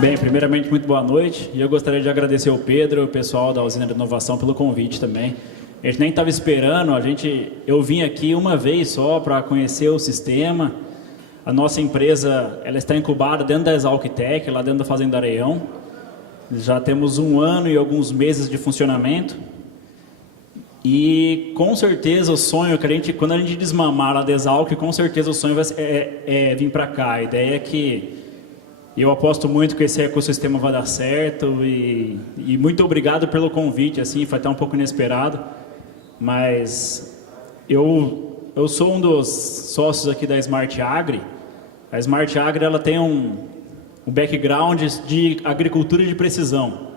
Bem, primeiramente, muito boa noite. E eu gostaria de agradecer ao Pedro e o pessoal da Usina de Inovação pelo convite também. A gente nem estava esperando, eu vim aqui uma vez só para conhecer o sistema. A nossa empresa ela está incubada dentro da Exalc-Tec, lá dentro da Fazenda Areião. Já temos 1 ano e alguns meses de funcionamento. E com certeza o sonho que quando a gente desmamar lá da Exalc, com certeza o sonho é vir para cá. A ideia é que eu aposto muito que esse ecossistema vai dar certo e muito obrigado pelo convite, assim, foi até um pouco inesperado, mas eu sou um dos sócios aqui da Smart Agri. A Smart Agri ela tem um background de agricultura de precisão.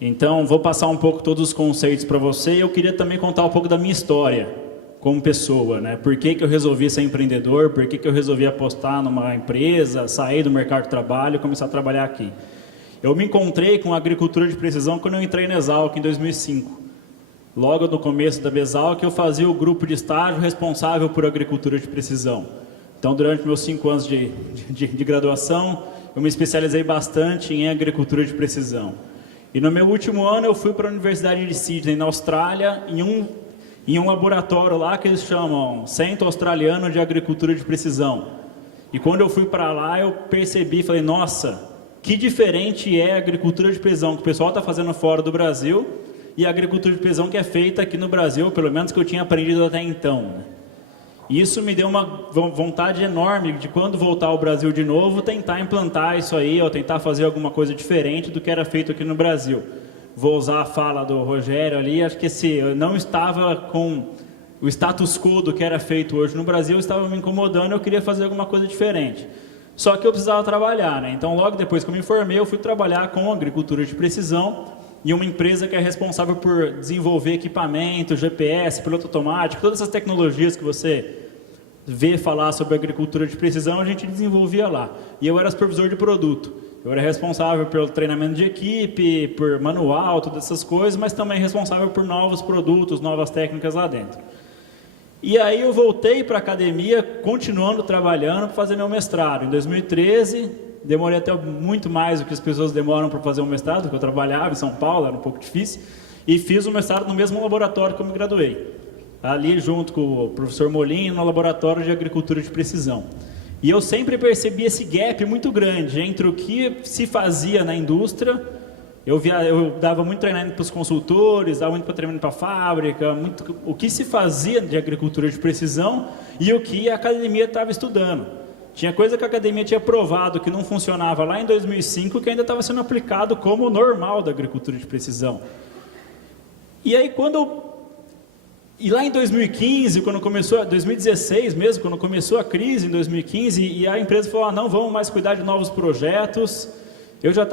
Então, vou passar um pouco todos os conceitos para você e eu queria também contar um pouco da minha história como pessoa, né? Por que eu resolvi ser empreendedor, por que eu resolvi apostar numa empresa, sair do mercado de trabalho e começar a trabalhar aqui. Eu me encontrei com a agricultura de precisão quando eu entrei na Exalc em 2005. Logo no começo da Exalc, eu fazia o grupo de estágio responsável por agricultura de precisão. Então, durante meus 5 anos de graduação, eu me especializei bastante em agricultura de precisão. E no meu último ano, eu fui para a Universidade de Sydney, na Austrália, em um laboratório lá que eles chamam Centro Australiano de Agricultura de Precisão. E quando eu fui para lá, eu percebi, falei, nossa, que diferente é a agricultura de precisão que o pessoal está fazendo fora do Brasil e a agricultura de precisão que é feita aqui no Brasil, pelo menos que eu tinha aprendido até então. E isso me deu uma vontade enorme de, quando voltar ao Brasil de novo, tentar implantar isso aí, ou tentar fazer alguma coisa diferente do que era feito aqui no Brasil. Vou usar a fala do Rogério ali, acho que se eu não estava com o status quo do que era feito hoje no Brasil, eu estava me incomodando, eu queria fazer alguma coisa diferente. Só que eu precisava trabalhar, né? Então, logo depois que eu me formei, eu fui trabalhar com agricultura de precisão em uma empresa que é responsável por desenvolver equipamento, GPS, piloto automático, todas essas tecnologias que você vê falar sobre agricultura de precisão, a gente desenvolvia lá. E eu era supervisor de produto. Eu era responsável pelo treinamento de equipe, por manual, todas essas coisas, mas também responsável por novos produtos, novas técnicas lá dentro. E aí eu voltei para a academia, continuando trabalhando para fazer meu mestrado. Em 2013, demorei até muito mais do que as pessoas demoram para fazer um mestrado, porque eu trabalhava em São Paulo, era um pouco difícil, e fiz o mestrado no mesmo laboratório que eu me graduei. Ali junto com o professor Molinho, no laboratório de agricultura de precisão. E eu sempre percebi esse gap muito grande entre o que se fazia na indústria. Eu dava muito treinamento para os consultores, dava muito treinamento para a fábrica, o que se fazia de agricultura de precisão e o que a academia estava estudando. Tinha coisa que a academia tinha provado que não funcionava lá em 2005, que ainda estava sendo aplicado como normal da agricultura de precisão. E aí E lá em 2015, 2016 mesmo, quando começou a crise em 2015, e a empresa falou, não vamos mais cuidar de novos projetos. Eu já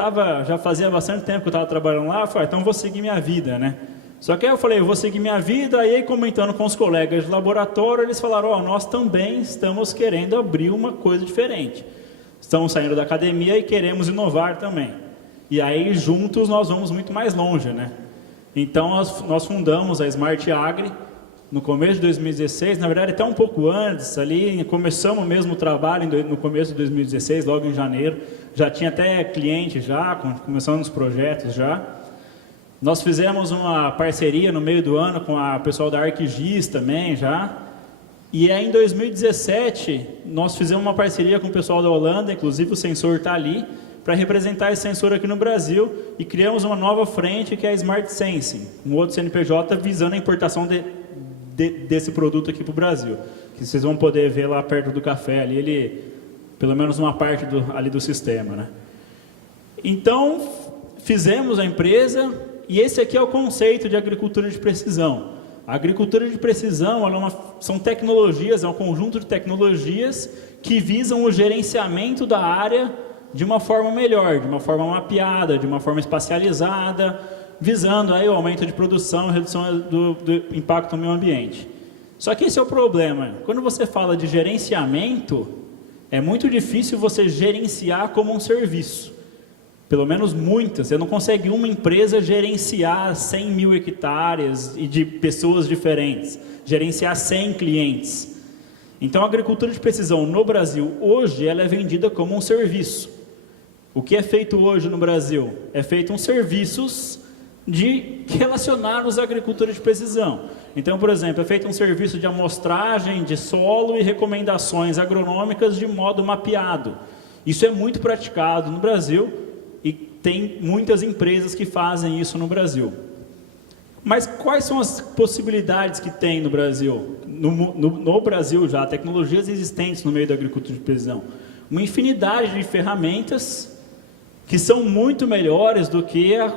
fazia bastante tempo que eu estava trabalhando lá, eu falei, então vou seguir minha vida, né? Só que aí eu falei, eu vou seguir minha vida, aí comentando com os colegas de laboratório, eles falaram, nós também estamos querendo abrir uma coisa diferente. Estamos saindo da academia e queremos inovar também. E aí juntos nós vamos muito mais longe, né? Então nós fundamos a Smart Agri, no começo de 2016, na verdade até um pouco antes, ali começamos mesmo o trabalho no começo de 2016, logo em janeiro, já tinha até cliente já, começando os projetos já. Nós fizemos uma parceria no meio do ano com o pessoal da ArcGIS também já, e aí em 2017 nós fizemos uma parceria com o pessoal da Holanda, inclusive o sensor está ali, para representar esse sensor aqui no Brasil, e criamos uma nova frente que é a Smart Sensing, um outro CNPJ visando a importação desse produto aqui para o Brasil, que vocês vão poder ver lá perto do café, ali pelo menos uma parte ali do sistema, né? Então, fizemos a empresa, e esse aqui é o conceito de agricultura de precisão. A agricultura de precisão são tecnologias, é um conjunto de tecnologias que visam o gerenciamento da área de uma forma melhor, de uma forma mapeada, de uma forma espacializada, visando aí o aumento de produção e redução do impacto no meio ambiente. Só que esse é o problema. Quando você fala de gerenciamento, é muito difícil você gerenciar como um serviço. Pelo menos muitas. Você não consegue uma empresa gerenciar 100 mil hectares e de pessoas diferentes. Gerenciar 100 clientes. Então, a agricultura de precisão no Brasil, hoje, ela é vendida como um serviço. O que é feito hoje no Brasil? É feito uns serviços que relacionaram os agricultores de precisão. Então, por exemplo, é feito um serviço de amostragem de solo e recomendações agronômicas de modo mapeado. Isso é muito praticado no Brasil e tem muitas empresas que fazem isso no Brasil. Mas quais são as possibilidades que tem no Brasil? No Brasil já, tecnologias existentes no meio da agricultura de precisão. Uma infinidade de ferramentas que são muito melhores do que a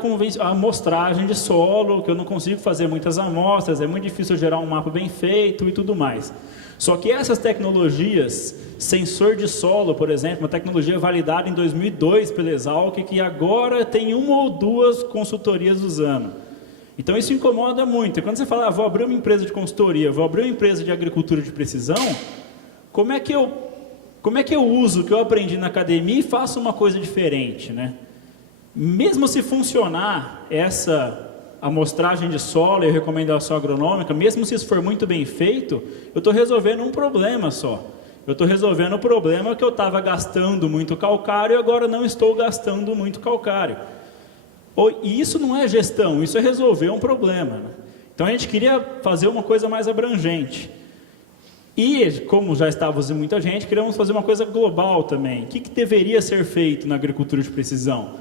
amostragem de solo, que eu não consigo fazer muitas amostras, é muito difícil gerar um mapa bem feito e tudo mais. Só que essas tecnologias, sensor de solo, por exemplo, uma tecnologia validada em 2002 pela Exalc, que agora tem uma ou duas consultorias usando. Então isso incomoda muito. E quando você fala, vou abrir uma empresa de consultoria, vou abrir uma empresa de agricultura de precisão, como é que eu uso o que eu aprendi na academia e faço uma coisa diferente, né? Mesmo se funcionar essa amostragem de solo e recomendação agronômica, mesmo se isso for muito bem feito, eu estou resolvendo um problema só. Eu estou resolvendo o problema que eu estava gastando muito calcário e agora não estou gastando muito calcário. E isso não é gestão, isso é resolver um problema, né? Então a gente queria fazer uma coisa mais abrangente. E, como já estávamos em muita gente, queríamos fazer uma coisa global também. O que deveria ser feito na agricultura de precisão?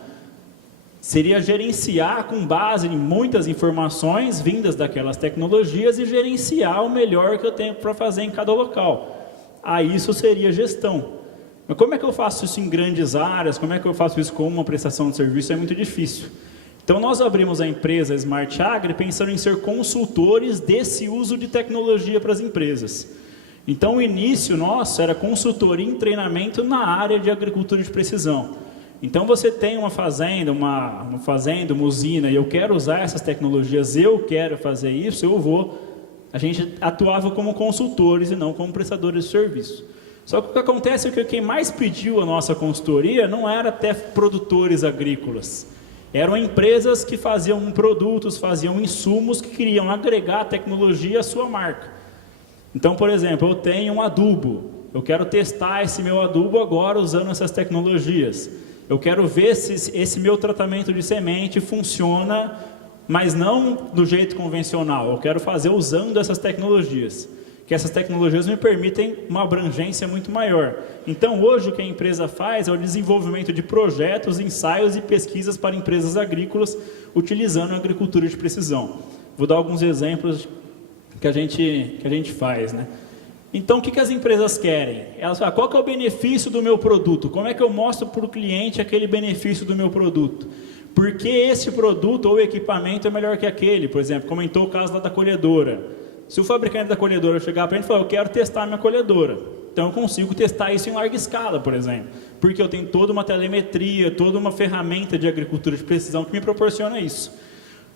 Seria gerenciar com base em muitas informações vindas daquelas tecnologias e gerenciar o melhor que eu tenho para fazer em cada local. Isso seria gestão. Mas como é que eu faço isso em grandes áreas? Como é que eu faço isso com uma prestação de serviço? É muito difícil. Então, nós abrimos a empresa Smart Agri pensando em ser consultores desse uso de tecnologia para as empresas. Então, o início nosso era consultoria em treinamento na área de agricultura de precisão. Então, você tem uma fazenda, uma usina, e eu quero usar essas tecnologias, eu quero fazer isso, eu vou. A gente atuava como consultores e não como prestadores de serviço. Só que o que acontece é que quem mais pediu a nossa consultoria não era até produtores agrícolas. Eram empresas que faziam produtos, faziam insumos que queriam agregar a tecnologia à sua marca. Então, por exemplo, eu tenho um adubo, eu quero testar esse meu adubo agora usando essas tecnologias. Eu quero ver se esse meu tratamento de semente funciona, mas não do jeito convencional. Eu quero fazer usando essas tecnologias, que essas tecnologias me permitem uma abrangência muito maior. Então, hoje o que a empresa faz é o desenvolvimento de projetos, ensaios e pesquisas para empresas agrícolas, utilizando a agricultura de precisão. Vou dar alguns exemplos que a gente faz, né? Então, o que as empresas querem? Elas falam, qual que é o benefício do meu produto? Como é que eu mostro para o cliente aquele benefício do meu produto? Por que esse produto ou equipamento é melhor que aquele? Por exemplo, comentou o caso lá da colhedora. Se o fabricante da colhedora chegar para a gente e falar, eu quero testar a minha colhedora, então eu consigo testar isso em larga escala, por exemplo, porque eu tenho toda uma telemetria, toda uma ferramenta de agricultura de precisão que me proporciona isso.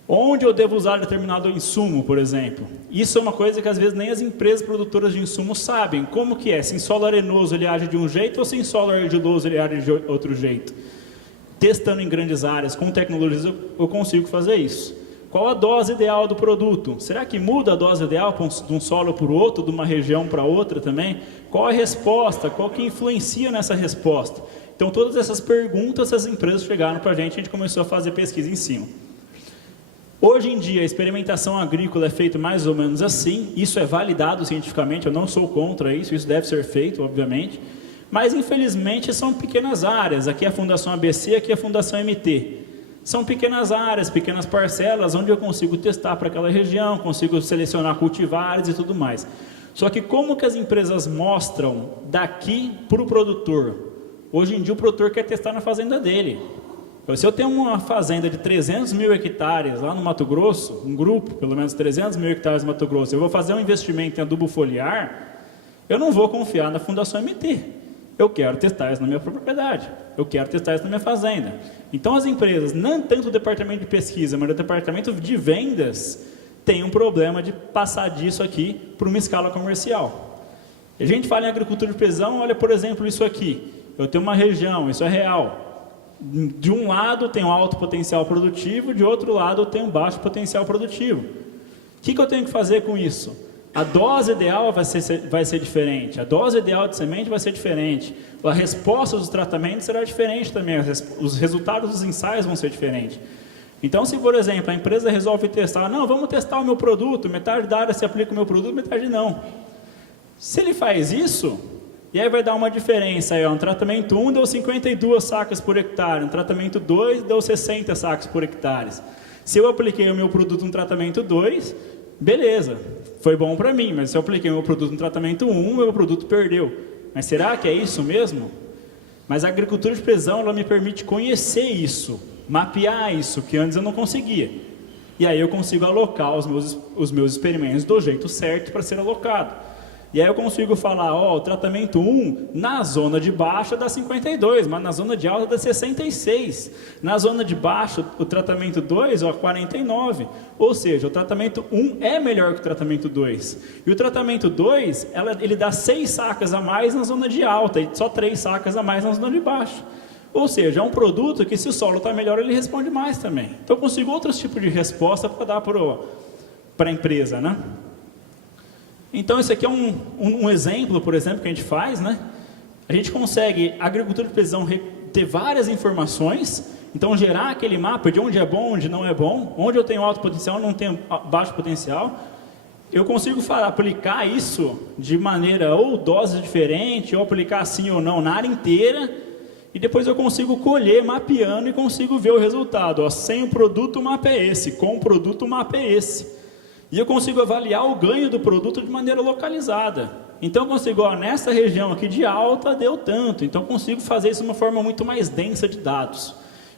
Onde eu devo usar determinado insumo, por exemplo? Isso é uma coisa que às vezes nem as empresas produtoras de insumos sabem. Como que é? Se em solo arenoso ele age de um jeito ou se em solo argiloso ele age de outro jeito? Testando em grandes áreas, com tecnologias, eu consigo fazer isso. Qual a dose ideal do produto? Será que muda a dose ideal de um solo para o outro, de uma região para outra também? Qual a resposta? Qual que influencia nessa resposta? Então, todas essas perguntas as empresas chegaram para a gente começou a fazer pesquisa em cima. Hoje em dia, a experimentação agrícola é feita mais ou menos assim, isso é validado cientificamente, eu não sou contra isso, isso deve ser feito, obviamente, mas infelizmente são pequenas áreas, aqui é a Fundação ABC, aqui é a Fundação MT. São pequenas áreas, pequenas parcelas, onde eu consigo testar para aquela região, consigo selecionar cultivares e tudo mais. Só que como que as empresas mostram daqui para o produtor? Hoje em dia o produtor quer testar na fazenda dele. Se eu tenho uma fazenda de 300 mil hectares lá no Mato Grosso, um grupo, pelo menos 300 mil hectares no Mato Grosso, eu vou fazer um investimento em adubo foliar, eu não vou confiar na Fundação MT. Eu quero testar isso na minha propriedade, eu quero testar isso na minha fazenda. Então as empresas, não tanto o departamento de pesquisa, mas o departamento de vendas, tem um problema de passar disso aqui para uma escala comercial. A gente fala em agricultura de precisão, olha por exemplo isso aqui, eu tenho uma região, isso é real. De um lado tem um alto potencial produtivo, de outro lado tem um baixo potencial produtivo. O que eu tenho que fazer com isso? A dose ideal vai ser diferente, a dose ideal de semente vai ser diferente, a resposta dos tratamentos será diferente também, os resultados dos ensaios vão ser diferentes. Então, se, por exemplo, a empresa resolve testar, não, vamos testar o meu produto, metade da área se aplica o meu produto, metade não. Se ele faz isso, e aí vai dar uma diferença, aí, ó, um tratamento 1 deu 52 sacas por hectare, um tratamento 2 deu 60 sacas por hectare. Se eu apliquei o meu produto no tratamento 2, beleza, foi bom para mim, mas se eu apliquei o meu produto no tratamento 1, meu produto perdeu. Mas será que é isso mesmo? Mas a agricultura de precisão, ela me permite conhecer isso, mapear isso, que antes eu não conseguia. E aí eu consigo alocar os meus experimentos do jeito certo para ser alocado. E aí eu consigo falar, ó, o tratamento 1, na zona de baixa dá 52, mas na zona de alta dá 66. Na zona de baixo, o tratamento 2, ó, 49. Ou seja, o tratamento 1 é melhor que o tratamento 2. E o tratamento 2, ele dá 6 sacas a mais na zona de alta e só 3 sacas a mais na zona de baixo. Ou seja, é um produto que se o solo está melhor, ele responde mais também. Então eu consigo outros tipos de resposta para dar para a empresa, né? Então, esse aqui é um exemplo, por exemplo, que a gente faz, né? A gente consegue, a agricultura de precisão, ter várias informações, então gerar aquele mapa de onde é bom, onde não é bom, onde eu tenho alto potencial, não tenho baixo potencial. Eu consigo aplicar isso de maneira ou dose diferente, ou aplicar sim ou não na área inteira, e depois eu consigo colher mapeando e consigo ver o resultado. Ó, sem o produto, o mapa é esse, com o produto, o mapa é esse. E eu consigo avaliar o ganho do produto de maneira localizada. Então eu consigo, ó, nessa região aqui de alta deu tanto. Então eu consigo fazer isso de uma forma muito mais densa de dados.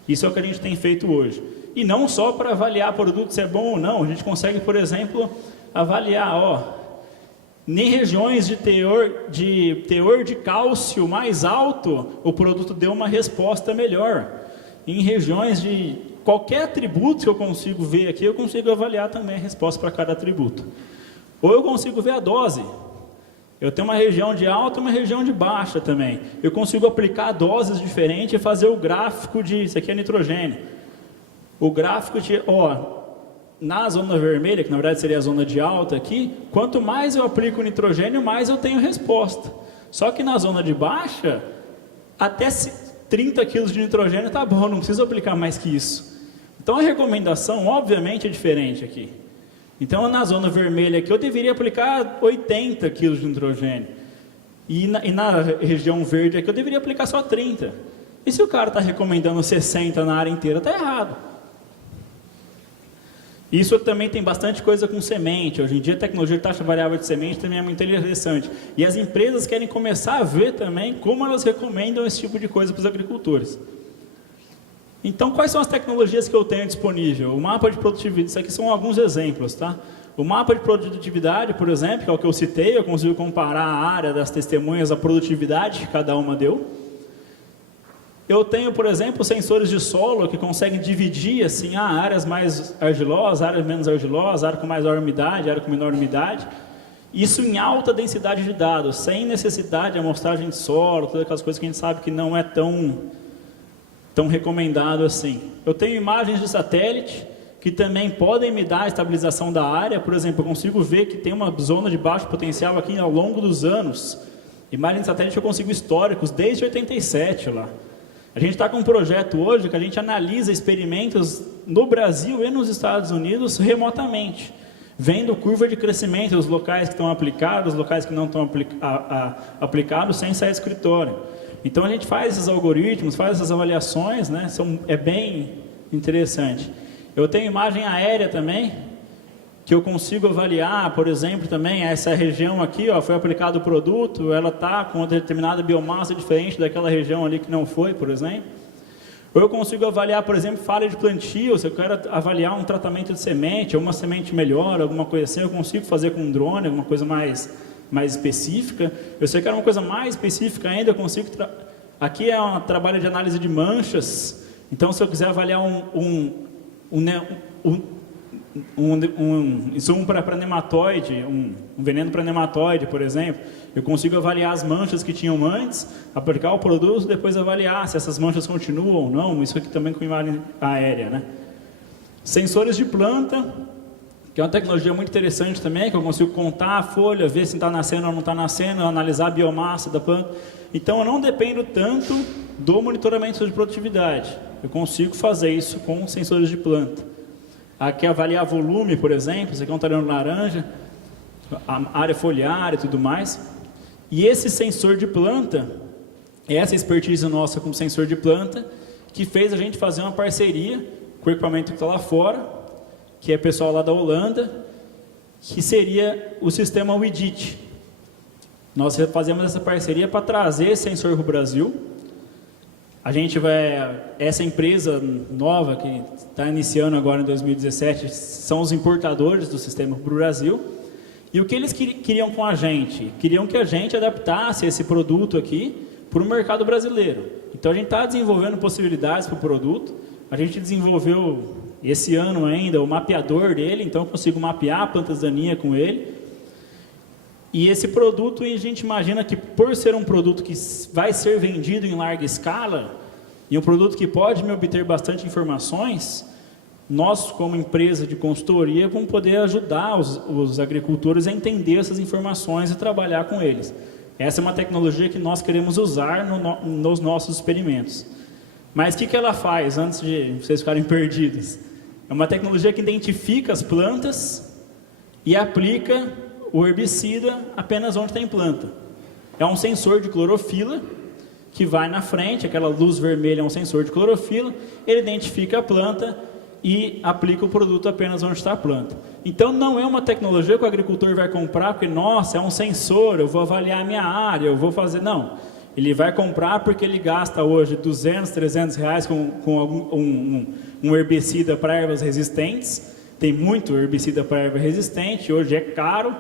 Isso é o que a gente tem feito hoje. E não só para avaliar produto se é bom ou não. A gente consegue, por exemplo, avaliar, ó, em regiões de teor de cálcio mais alto, o produto deu uma resposta melhor. Em regiões de qualquer atributo que eu consigo ver aqui, eu consigo avaliar também a resposta para cada atributo. Ou eu consigo ver a dose. Eu tenho uma região de alta e uma região de baixa também. Eu consigo aplicar doses diferentes e fazer o gráfico de... Isso aqui é nitrogênio. O gráfico de... Ó, na zona vermelha, que na verdade seria a zona de alta aqui, quanto mais eu aplico nitrogênio, mais eu tenho resposta. Só que na zona de baixa, até 30 kg de nitrogênio está bom, não preciso aplicar mais que isso. Então a recomendação, obviamente, é diferente aqui. Então na zona vermelha aqui eu deveria aplicar 80 kg de nitrogênio. E na região verde aqui eu deveria aplicar só 30. E se o cara está recomendando 60 na área inteira, está errado. Isso também tem bastante coisa com semente. Hoje em dia a tecnologia de taxa variável de semente também é muito interessante. E as empresas querem começar a ver também como elas recomendam esse tipo de coisa para os agricultores. Então, quais são as tecnologias que eu tenho disponível? O mapa de produtividade, isso aqui são alguns exemplos, tá? O mapa de produtividade, por exemplo, que é o que eu citei, eu consigo comparar a área das testemunhas, a produtividade que cada uma deu. Eu tenho, por exemplo, sensores de solo que conseguem dividir assim, áreas mais argilosas, áreas menos argilosas, área com maior umidade, área com menor umidade. Isso em alta densidade de dados, sem necessidade de amostragem de solo, todas aquelas coisas que a gente sabe que não é tão recomendado assim. Eu tenho imagens de satélite que também podem me dar a estabilização da área. Por exemplo, eu consigo ver que tem uma zona de baixo potencial aqui ao longo dos anos. Imagens de satélite eu consigo históricos desde 87 lá. A gente está com um projeto hoje que a gente analisa experimentos no Brasil e nos Estados Unidos remotamente, vendo curva de crescimento dos locais que estão aplicados, os locais que não estão aplicados, sem sair do escritório. Então a gente faz esses algoritmos, faz essas avaliações, né? É bem interessante. Eu tenho imagem aérea também, que eu consigo avaliar, por exemplo, também essa região aqui, ó, foi aplicado o produto, ela está com uma determinada biomassa diferente daquela região ali que não foi, por exemplo. Ou eu consigo avaliar, por exemplo, falha de plantio, se eu quero avaliar um tratamento de semente, ou uma semente melhor, alguma coisa assim, eu consigo fazer com um drone, alguma coisa mais específica. Eu sei que era uma coisa mais específica ainda, eu consigo... Aqui é um trabalho de análise de manchas, então se eu quiser avaliar um insumo para nematóide, um veneno para nematóide, por exemplo, eu consigo avaliar as manchas que tinham antes, aplicar o produto, depois avaliar se essas manchas continuam ou não. Isso aqui também com imagem aérea, né? Sensores de planta, que é uma tecnologia muito interessante também, que eu consigo contar a folha, ver se está nascendo ou não está nascendo, analisar a biomassa da planta. Então, eu não dependo tanto do monitoramento de produtividade. Eu consigo fazer isso com sensores de planta. Aqui avaliar volume, por exemplo, esse aqui é um talhão laranja, a área foliar e tudo mais. E esse sensor de planta, essa expertise nossa com sensor de planta, que fez a gente fazer uma parceria com o equipamento que está lá fora, que é pessoal lá da Holanda, que seria o sistema WIDIT. Nós fazemos essa parceria para trazer esse sensor para o Brasil. A gente vai, essa empresa nova que está iniciando agora em 2017, são os importadores do sistema para o Brasil. E o que eles queriam com a gente? Queriam que a gente adaptasse esse produto aqui para o mercado brasileiro. Então a gente está desenvolvendo possibilidades para o produto. A gente desenvolveu esse ano ainda o mapeador dele, então eu consigo mapear plantas daninhas com ele. E esse produto, a gente imagina que por ser um produto que vai ser vendido em larga escala, e um produto que pode me obter bastante informações, nós, como empresa de consultoria, vamos poder ajudar os agricultores a entender essas informações e trabalhar com eles. Essa é uma tecnologia que nós queremos usar nos nossos experimentos. Mas o que ela faz, antes de vocês ficarem perdidos? É uma tecnologia que identifica as plantas e aplica o herbicida apenas onde tem planta. É um sensor de clorofila que vai na frente, aquela luz vermelha é um sensor de clorofila, ele identifica a planta e aplica o produto apenas onde está a planta. Então não é uma tecnologia que o agricultor vai comprar porque, nossa, é um sensor, eu vou avaliar a minha área, eu vou fazer... Não, ele vai comprar porque ele gasta hoje 200, 300 reais com um herbicida para ervas resistentes. Tem muito herbicida para erva resistente, hoje é caro.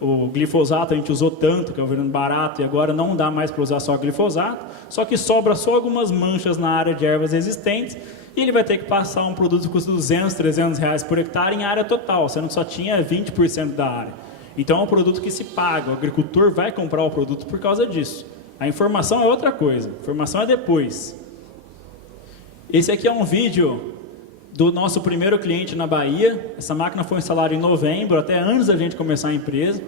O glifosato a gente usou tanto, que é o veneno barato, e agora não dá mais para usar só glifosato, só que sobra só algumas manchas na área de ervas resistentes, e ele vai ter que passar um produto que custa 200, 300 reais por hectare em área total, sendo que só tinha 20% da área. Então é um produto que se paga, o agricultor vai comprar o produto por causa disso. A informação é outra coisa, a informação é depois. Esse aqui é um vídeo do nosso primeiro cliente na Bahia. Essa máquina foi instalada em novembro, até antes da gente começar a empresa.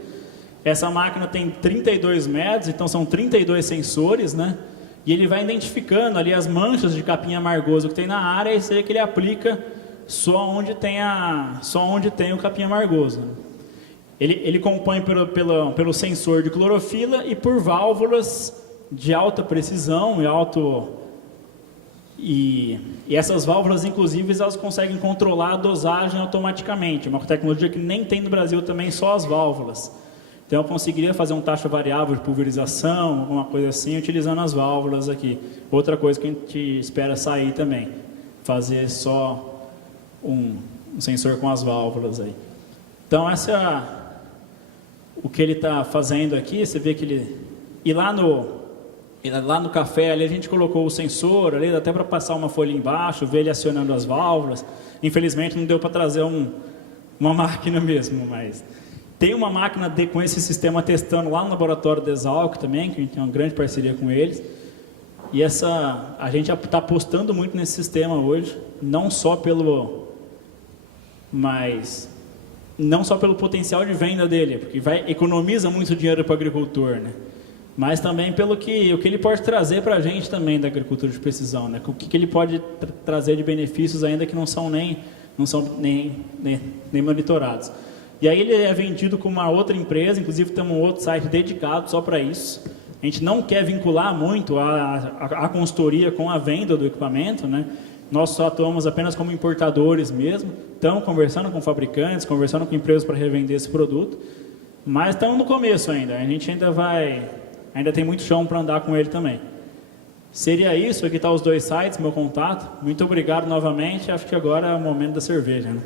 Essa máquina tem 32 metros, então são 32 sensores, né? E ele vai identificando ali as manchas de capim amargoso que tem na área, e isso aí que ele aplica só onde tem o capim amargoso. Ele compõe pelo sensor de clorofila e por válvulas de alta precisão e essas válvulas, inclusive, elas conseguem controlar a dosagem automaticamente. Uma tecnologia que nem tem no Brasil também, só as válvulas. Então eu conseguiria fazer um taxa variável de pulverização, alguma coisa assim, utilizando as válvulas aqui. Outra coisa que a gente espera sair também, fazer só um sensor com as válvulas aí. Então essa o que ele está fazendo aqui. Você vê que ele... E lá no café ali a gente colocou o sensor ali, até para passar uma folha embaixo, ver ele acionando as válvulas. Infelizmente não deu para trazer uma máquina mesmo, mas tem uma máquina com esse sistema testando lá no laboratório da Exalc também, que a gente tem uma grande parceria com eles. E a gente está apostando muito nesse sistema hoje, não só pelo potencial de venda dele, porque economiza muito dinheiro para o agricultor, né? Mas também o que ele pode trazer para a gente também da agricultura de precisão, né? O que ele pode trazer de benefícios ainda que não são nem monitorados. E aí ele é vendido com uma outra empresa, inclusive temos um outro site dedicado só para isso. A gente não quer vincular muito a consultoria com a venda do equipamento, né? Nós só atuamos apenas como importadores mesmo, estamos conversando com fabricantes, conversando com empresas para revender esse produto, mas estamos no começo ainda, a gente ainda tem muito chão para andar com ele também. Seria isso, aqui estão os dois sites, meu contato. Muito obrigado novamente, acho que agora é o momento da cerveja, né?